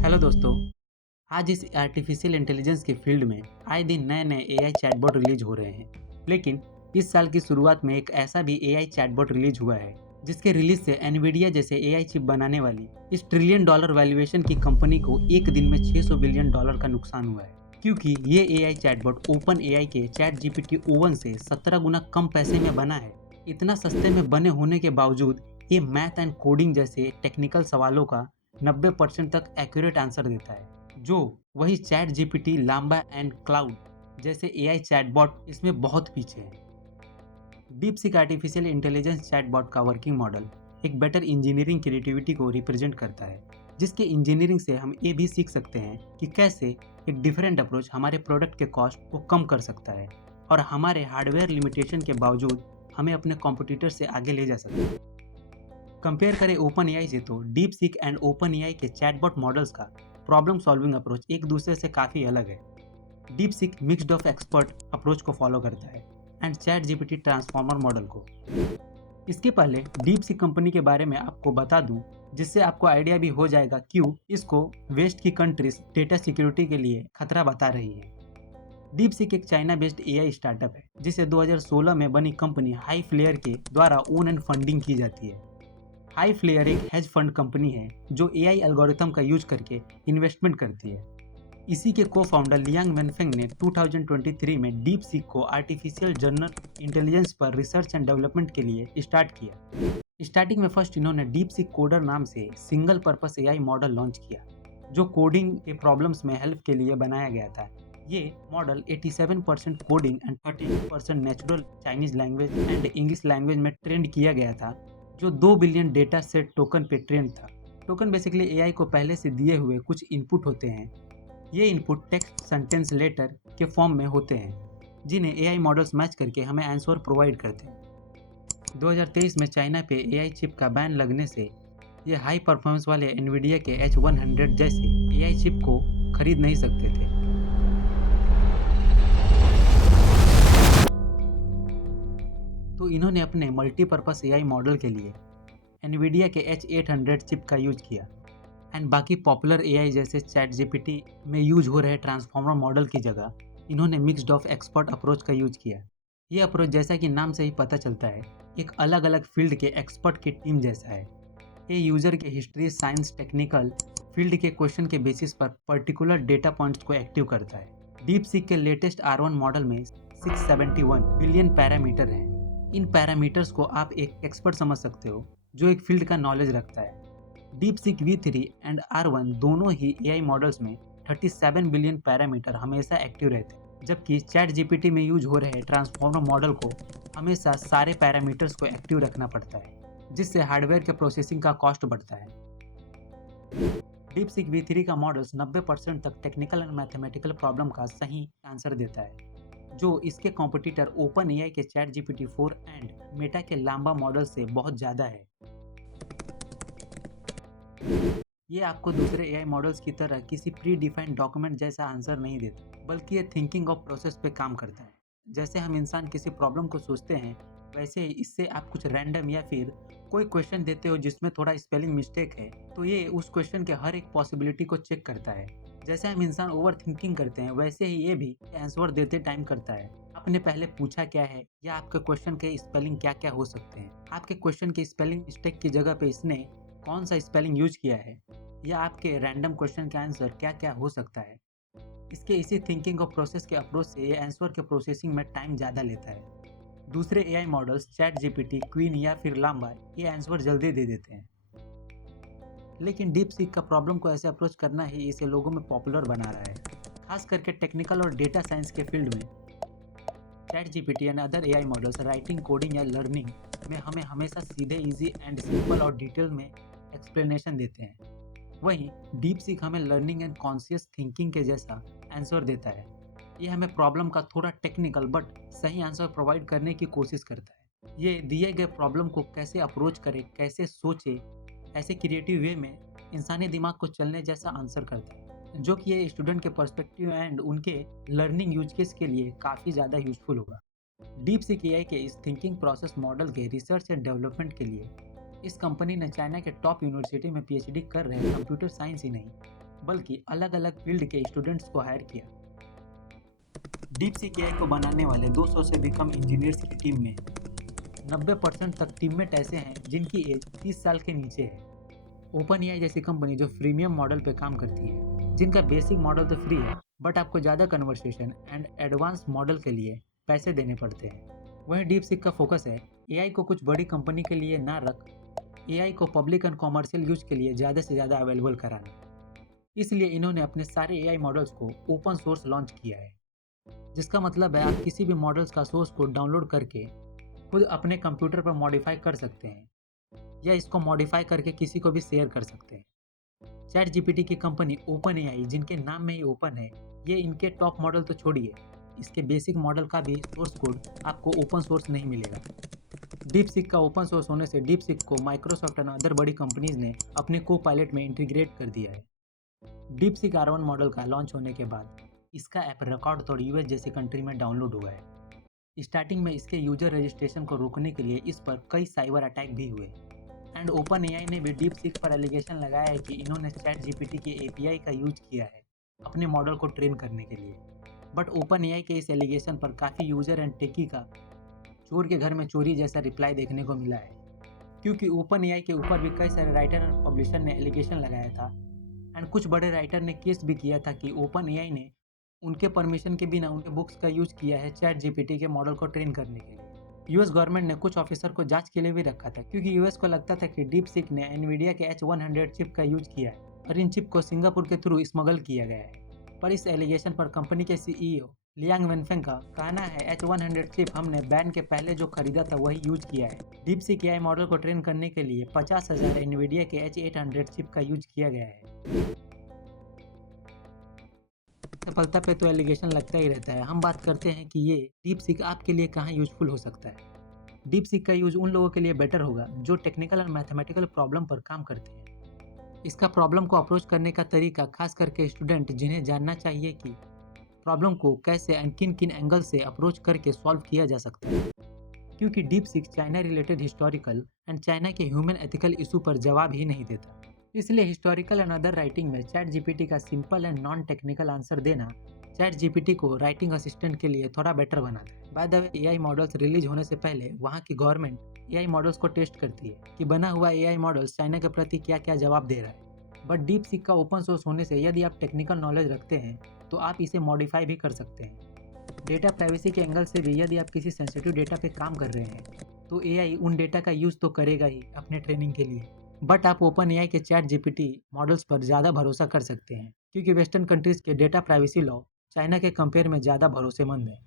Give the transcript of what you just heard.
Hello दोस्तों। आज इस आर्टिफिशियल इंटेलिजेंस के फील्ड में आए दिन नए नए एआई चैटबॉट रिलीज हो रहे हैं। लेकिन इस साल की शुरुआत में एक ऐसा भी एआई चैटबॉट रिलीज हुआ है जिसके रिलीज से एनवीडिया जैसे एआई चिप बनाने वाली इस ट्रिलियन डॉलर वैल्यूएशन की कंपनी को एक दिन में 600 बिलियन डॉलर का नुकसान हुआ है। क्योंकि ये एआई चैटबॉट ओपन एआई के चैट जीपीटी ओवन से 17 गुना कम पैसे में बना है। इतना सस्ते में बने होने के बावजूद ये मैथ एंड कोडिंग जैसे टेक्निकल सवालों का 90% तक एक्यूरेट आंसर देता है, जो वही ChatGPT, Llama and Claude जैसे एआई चैटबॉट इसमें बहुत पीछे है। डीपसीक आर्टिफिशियल इंटेलिजेंस चैटबॉट का वर्किंग मॉडल एक बेटर इंजीनियरिंग क्रिएटिविटी को रिप्रेजेंट करता है, जिसके इंजीनियरिंग से हम ये भी सीख सकते हैं कि कैसे एक डिफरेंट अप्रोच हमारे प्रोडक्ट के कॉस्ट को कम कर सकता है और हमारे हार्डवेयर लिमिटेशन के बावजूद हमें अपने कॉम्पिटिटर से आगे ले जा सकता है। कंपेयर करें ओपन एआई से तो deep seek and open AI के चैटबॉट मॉडल्स का प्रॉब्लम सॉल्विंग अप्रोच एक दूसरे से काफ़ी अलग है। Deep seek mixed of expert approach को फॉलो करता है and chat GPT transformer model को। इसके पहले डीप सीक कंपनी के बारे में आपको बता दूं, जिससे आपको आइडिया भी हो जाएगा क्यों इसको वेस्ट की कंट्रीज डेटा सिक्योरिटी के लिए खतरा बता रही है। डीप सीक एक चाइना बेस्ड एआई स्टार्टअप है जिसे 2016 में बनी कंपनी हाई फ्लेयर के द्वारा ओन एंड फंडिंग की जाती है। हाई फ्लेयर एक हेज फंड कंपनी है जो एआई एल्गोरिथम का यूज करके इन्वेस्टमेंट करती है। इसी के को फाउंडर लियांग वेनफेंग ने 2023 में डीप सीक को आर्टिफिशियल जनरल इंटेलिजेंस पर रिसर्च एंड डेवलपमेंट के लिए स्टार्ट किया। स्टार्टिंग में फर्स्ट इन्होंने डीप सीक कोडर नाम से single purpose AI model launch किया, जो कोडिंग के प्रॉब्लम्स में हेल्प के लिए बनाया गया था। ये model 87% coding and 13% natural Chinese language and English language में ट्रेंड किया गया था, जो 2 बिलियन डेटा सेट टोकन पे ट्रेंड था। टोकन बेसिकली एआई को पहले से दिए हुए कुछ इनपुट होते हैं। ये इनपुट टेक्स्ट सेंटेंस लेटर के फॉर्म में होते हैं, जिन्हें एआई मॉडल्स मैच करके हमें आंसर प्रोवाइड करते हैं। 2023 में चाइना पे एआई चिप का बैन लगने से ये हाई परफॉर्मेंस वाले एनवीडिया के H100 जैसे एआई चिप को खरीद नहीं सकते थे। तो इन्होंने अपने मल्टीपर्पस एआई मॉडल के लिए एनवीडिया के H800 चिप का यूज किया एंड बाकी पॉपुलर एआई जैसे चैट जीपीटी में यूज हो रहे ट्रांसफॉर्मर मॉडल की जगह इन्होंने मिक्स्ड ऑफ एक्सपर्ट अप्रोच का यूज किया। ये अप्रोच जैसा कि नाम से ही पता चलता है, एक अलग अलग फील्ड के एक्सपर्ट की टीम जैसा है। ये यूजर के हिस्ट्री, साइंस, टेक्निकल फील्ड के क्वेश्चन के बेसिस पर पर्टिकुलर डेटा पॉइंट्स को एक्टिव करता है। डीप सीक के लेटेस्ट R1 मॉडल में 671 बिलियन पैरामीटर हैं। इन पैरामीटर्स को आप एक एक्सपर्ट समझ सकते हो जो एक फील्ड का नॉलेज रखता है। DeepSeek V3 एंड R1 दोनों ही एआई मॉडल्स में 37 बिलियन पैरामीटर हमेशा एक्टिव रहते हैं, जबकि चैट जीपीटी में यूज हो रहे ट्रांसफॉर्मर मॉडल को हमेशा सारे पैरामीटर्स को एक्टिव रखना पड़ता है, जिससे हार्डवेयर के प्रोसेसिंग का कॉस्ट बढ़ता है। DeepSeek V3 का मॉडल्स 90% तक टेक्निकल एंड मैथमेटिकल प्रॉब्लम का सही आंसर देता है, जो इसके कॉम्पिटिटर ओपन एआई के चैट जीपीटी 4 एंड मेटा के लाम्बा मॉडल से बहुत ज़्यादा है। ये आपको दूसरे एआई मॉडल्स की तरह किसी प्री डिफाइंड डॉक्यूमेंट जैसा आंसर नहीं देता, बल्कि ये थिंकिंग ऑफ प्रोसेस पे काम करता है। जैसे हम इंसान किसी प्रॉब्लम को सोचते हैं, वैसे ही इससे आप कुछ रैंडम या फिर कोई क्वेश्चन देते हो जिसमें थोड़ा स्पेलिंग मिस्टेक है, तो ये उस क्वेश्चन के हर एक पॉसिबिलिटी को चेक करता है। जैसे हम इंसान ओवर थिंकिंग करते हैं, वैसे ही ये भी आंसर देते टाइम करता है। आपने पहले पूछा क्या है या आपके क्वेश्चन के स्पेलिंग क्या क्या हो सकते हैं, आपके क्वेश्चन के स्पेलिंग मिस्टेक की जगह पे इसने कौन सा स्पेलिंग यूज किया है, या आपके रैंडम क्वेश्चन का आंसर क्या क्या हो सकता है। इसके इसी थिंकिंग और प्रोसेस के अप्रोच से ये आंसर के प्रोसेसिंग में टाइम ज़्यादा लेता है। दूसरे AI models chat GPT, queen या फिर लाम्बा ये आंसर जल्दी दे देते हैं, लेकिन डीप सीक का प्रॉब्लम को ऐसे अप्रोच करना ही इसे लोगों में पॉपुलर बना रहा है, खास करके टेक्निकल और डेटा साइंस के फील्ड में। Chat GPT and other AI models writing, coding या लर्निंग में हमें हमेशा सीधे, इजी एंड सिंपल और डिटेल में एक्सप्लेनेशन देते हैं। वहीं डीप सीक हमें लर्निंग एंड कॉन्शियस थिंकिंग के जैसा आंसर देता है। ये हमें प्रॉब्लम का थोड़ा टेक्निकल बट सही आंसर प्रोवाइड करने की कोशिश करता है। ये दिए गए प्रॉब्लम को कैसे अप्रोच करे, कैसे सोचे, ऐसे क्रिएटिव वे में इंसानी दिमाग को चलने जैसा आंसर करता है, जो कि ये स्टूडेंट के पर्सपेक्टिव एंड उनके लर्निंग यूज केस के लिए काफ़ी ज़्यादा यूजफुल होगा। डीप सीक एआई के इस थिंकिंग प्रोसेस मॉडल के रिसर्च एंड डेवलपमेंट के लिए इस कंपनी ने चाइना के टॉप यूनिवर्सिटी में पीएचडी कर रहे कंप्यूटर साइंस ही नहीं, बल्कि अलग अलग फील्ड के स्टूडेंट्स को हायर किया। डीपसीक एआई को बनाने वाले 200 से भी कम इंजीनियर्स की टीम में 90% तक टीममेट ऐसे हैं जिनकी एज 30 साल के नीचे है। ओपन एआई जैसी कंपनी जो प्रीमियम मॉडल पे काम करती है, जिनका बेसिक मॉडल तो फ्री है, बट आपको ज़्यादा कन्वर्सेशन एंड एडवांस मॉडल के लिए पैसे देने पड़ते हैं। वहीं डीपसीक का फोकस है एआई को कुछ बड़ी कंपनी के लिए ना रख एआई को पब्लिक एंड कॉमर्शियल यूज के लिए ज़्यादा से ज़्यादा अवेलेबल कराना। इसलिए इन्होंने अपने सारे एआई मॉडल्स को ओपन सोर्स लॉन्च किया है, जिसका मतलब है आप किसी भी मॉडल्स का सोर्स कोड डाउनलोड करके खुद अपने कंप्यूटर पर मॉडिफाई कर सकते हैं या इसको मॉडिफाई करके किसी को भी शेयर कर सकते हैं। चैट जीपीटी की कंपनी ओपन एआई, जिनके नाम में ही ओपन है, ये इनके टॉप मॉडल तो छोड़िए, इसके बेसिक मॉडल का भी सोर्स कोड आपको ओपन सोर्स नहीं मिलेगा। डीपसीक का ओपन सोर्स होने से डीपसीक को माइक्रोसॉफ्ट और अदर बड़ी कंपनीज ने अपने को पायलट में इंटीग्रेट कर दिया है। डीपसीक R1 मॉडल का लॉन्च होने के बाद इसका ऐप रिकॉर्ड तोड़ यूएस जैसी कंट्री में डाउनलोड हुआ है। स्टार्टिंग में इसके यूजर रजिस्ट्रेशन को रोकने के लिए इस पर कई साइबर अटैक भी हुए एंड ओपन एआई ने भी डीपसीक पर एलिगेशन लगाया है कि इन्होंने चैट जीपीटी के एपीआई का यूज किया है अपने मॉडल को ट्रेन करने के लिए। बट ओपन एआई के इस एलिगेशन पर काफ़ी यूजर एंड टेकी का चोर के घर में चोरी जैसा रिप्लाई देखने को मिला है, क्योंकि ओपन एआई के ऊपर भी कई सारे राइटर और पब्लिशर ने एलिगेशन लगाया था एंड कुछ बड़े राइटर ने केस भी किया था कि ओपन एआई ने उनके परमिशन के बिना उनके बुक्स का यूज किया है चैट जीपीटी के मॉडल को ट्रेन करने के लिए। यूएस गवर्नमेंट ने कुछ ऑफिसर को जांच के लिए भी रखा था, क्योंकि यूएस को लगता था कि डीपसीक ने एनवीडिया के H100 चिप का यूज किया है और इन चिप को सिंगापुर के थ्रू स्मगल किया गया है। पर इस एलिगेशन पर कंपनी के सीईओ लियांग वेनफेंग का कहना है H100 चिप हमने बैन के पहले जो खरीदा था वही यूज किया है। डीपसीक एआई मॉडल को ट्रेन करने के लिए 50,000 एनवीडिया के H800 चिप का यूज किया गया है। सफलता पे तो एलिगेशन लगता ही रहता है। हम बात करते हैं कि ये डीपसीक आपके लिए कहाँ यूजफुल हो सकता है। डीपसीक का यूज उन लोगों के लिए बेटर होगा जो टेक्निकल और मैथमेटिकल प्रॉब्लम पर काम करते हैं। इसका प्रॉब्लम को अप्रोच करने का तरीका खास करके स्टूडेंट जिन्हें जानना चाहिए कि प्रॉब्लम को कैसे एंड किन किन एंगल से अप्रोच करके सॉल्व किया जा सकता है, क्योंकि DeepSeek China related historical and China के ह्यूमन एथिकल इशू पर जवाब ही नहीं देता। इसलिए हिस्टोरिकल एंड अदर राइटिंग में चैट जीपीटी का simple and non technical answer देना चैट जीपीटी को राइटिंग असिस्टेंट के लिए थोड़ा बेटर बनाता है। By the way, AI models release होने से पहले वहाँ की गवर्नमेंट एआई मॉडल्स को टेस्ट करती है कि बना हुआ एआई मॉडल्स चाइना के प्रति क्या क्या जवाब दे रहा है। बट डीपसीक का ओपन सोर्स होने से यदि आप टेक्निकल नॉलेज रखते हैं तो आप इसे मॉडिफाई भी कर सकते हैं। डेटा प्राइवेसी के एंगल से भी यदि आप किसी सेंसिटिव डेटा पे काम कर रहे हैं तो एआई उन डेटा का यूज़ तो करेगा ही अपने ट्रेनिंग के लिए। बट आप ओपन एआई के चैट जीपीटी मॉडल्स पर ज़्यादा भरोसा कर सकते हैं, क्योंकि वेस्टर्न कंट्रीज़ के डेटा प्राइवेसी लॉ चाइना के कंपेयर में ज़्यादा भरोसेमंद है।